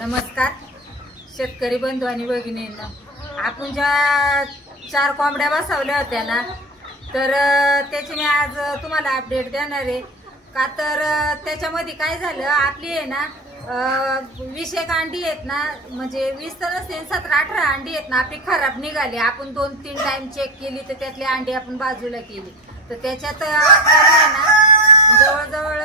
नमस्कार शेतकरी बंधू आणि भगिनींना, आपण ज्या 4 कोंबड्या बसवल्या होत्या ना, तर त्याची मी आज तुम्हाला अपडेट देणार आहे का. तर त्याच्यामध्ये काय झालं, आपली आहे ना 20 एक अंडी आहेत ना, म्हणजे 20 तर नसते 17-18 अंडी आहेत ना, आपली खराब निघाली. आपण 2-3 टाइम चेक केली तर त्यातली अंडी आपण बाजूला केली, तर त्याच्यात आपल्याला आहे ना जवळजवळ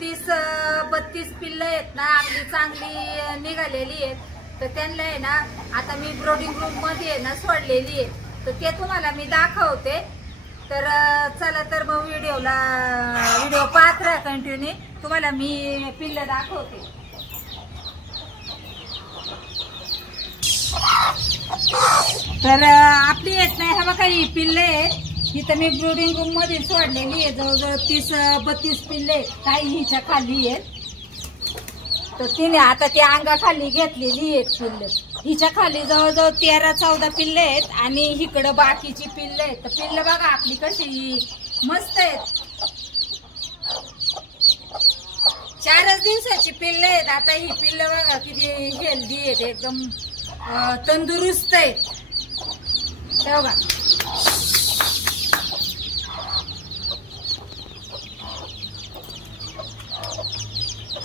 30-32 पिल्लं आहेत ना आपली चांगली निघालेली आहेत. तर त्यांना आहे ना आता मी ब्रोडिंग रूम मध्ये आहे ना सोडलेली आहे, तर ते तुम्हाला मी दाखवते. तर चला तर मग व्हिडिओ पाहत राहा कंटिन्यू, तुम्हाला मी पिल्लं दाखवते. तर आपली आहेत ना ह्या बघा ही पिल्ले आहेत, इथं मी ब्रोडिंग रूम मध्ये सोडलेली आहे. जवळजवळ 30-32 पिल्ले काही हिच्या खाली आहेत. तर तिने आता ती अंगाखाली घेतलेली आहेत पिल्ले. हिच्या खाली जवळजवळ 13-14 पिल्ले आहेत आणि इकडं बाकीची पिल्ले आहेत. तर पिल्ले बघा आपली कशी मस्त आहेत. 4 दिवसाची पिल्ले आहेत. आता ही पिल्ले बघा किती हेल्दी आहेत, एकदम तंदुरुस्त आहेत. बघा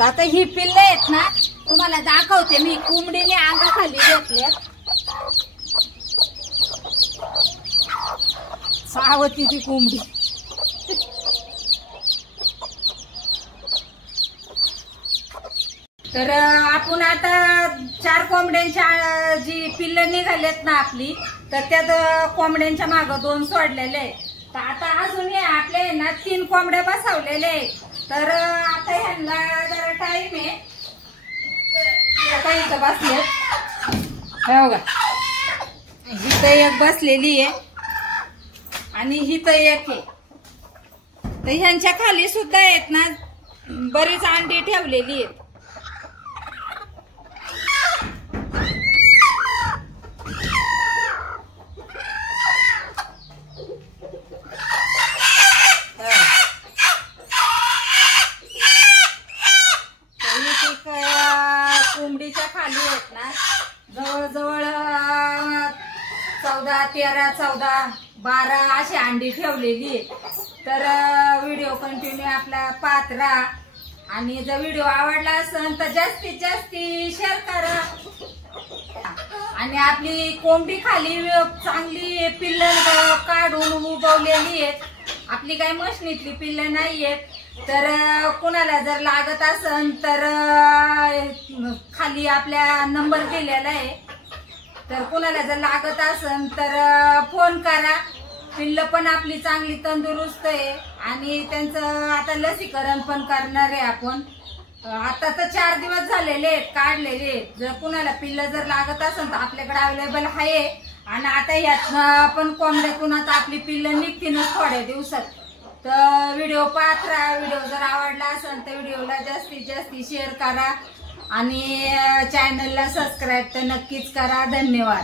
आता ही पिल्ले आहेत ना तुम्हाला दाखवते मी. कोंबडीने अंगाखाली घेतल्यात, सावती ती कोंबडी. तर आपण आता 4 कोंबड्यांच्या जी पिल्लं निघालेत ना आपली, तर त्यात कोंबड्यांच्या मागं 2 सोडलेले आहेत. तर आता अजून आपले ना 3 कोंबड्या बसवलेले आहेत. तर आता ह्यांना जरा टाइम आहे. आता इथं बसले बघा, इथं एक बसलेली आहे आणि इथं एक आहे. तर ह्यांच्या खाली सुद्धा आहेत ना बरीच अंडी ठेवलेली आहेत. कोंबडीच्या खाली आहेत ना जवळजवळ 14, 13, 14, 12 अशी अंडी ठेवलेली आहे. तर व्हिडिओ कंटिन्यू आपला पाहत राहा आणि जर व्हिडिओ आवडला असेल तर जास्तीत जास्त शेअर करा. आणि आपली कोंबडी खाली चांगली पिल्लं काढून उगवलेली आहेत. आपली काही मशनीतली पिल्लं नाहीयेत. तर कुणाला जर लागत असेल तर खाली आपल्या नंबर दिलेला आहे. तर कुणाला जर लागत असेल तर फोन करा. पिल्लं पण आपली चांगली तंदुरुस्त आहे आणि त्यांचं आता लसीकरण पण करणार आहे आपण. आता तर 4 दिवस झालेले आहेत काढलेले आहेत. जर कुणाला पिल्लं जर लागत असेल तर आपल्याकडे अवेलेबल आहे. आणि आता यात पण कोंबड्यातून आता आपली पिल्लं निघतीलच थोड्या दिवसात. तर व्हिडिओ पाहत राहा. व्हिडिओ जर आवडला असेल तर व्हिडिओला जास्तीत जास्त शेअर करा आणि चॅनलला सबस्क्राईब तर नक्कीच करा. धन्यवाद.